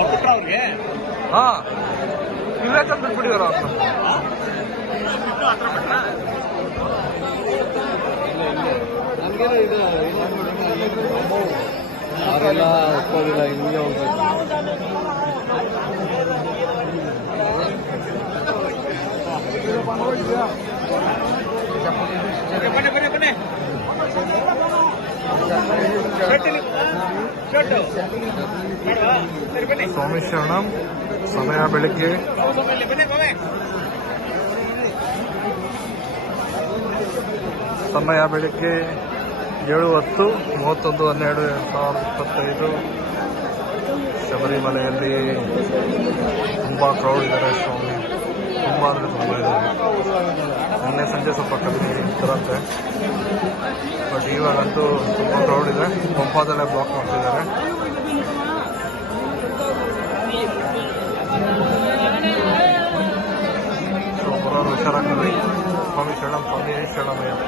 ಅವ್ರಿಗೆ ಹಾಂ ಇವರೇ ತಂದು ಬಿಟ್ಬಿಟ್ಟಿದಾರ ಅವರೆಲ್ಲ ಒಪ್ಪೋದಿಲ್ಲ ಇಲ್ಲಿಗೆ ಹೋಗ್ಬೇಕು. ಸ್ವಾಮಿ ಶರಣಂ. ಸಮಯ ಬೆಳಿಗ್ಗೆ 7:10 31/12/2025. ಶಬರಿಮಲೆಯಲ್ಲಿ ತುಂಬ ಕ್ರೌಡ್ ಇದ್ದಾರೆ. ಸ್ವಾಮಿ ತುಂಬ ಅಂದರೆ ತುಂಬ ಇದ್ದಾರೆ. ಮೊನ್ನೆ ಸಂಜೆ ಸ್ವಲ್ಪ ಕಮ್ಮಿ ಇದ್ದರಂತೆ, ಬಟ್ ಇವಾಗಂತೂ ತುಂಬ ಕ್ರೌಡ್ ಇದೆ. ಪಂಪಾದಲ್ಲೇ ಬ್ಲಾಕ್ ಮಾಡ್ತಿದ್ದಾರೆ. ಸೊ ಬರೋರು ಹುಷಾರಾಗ್ತದೆ. ಸ್ವಾಮಿ ಶರಣಂ, ಸ್ವಾಮಿ ಶರಣಮಯ್ಯಪ್ಪ.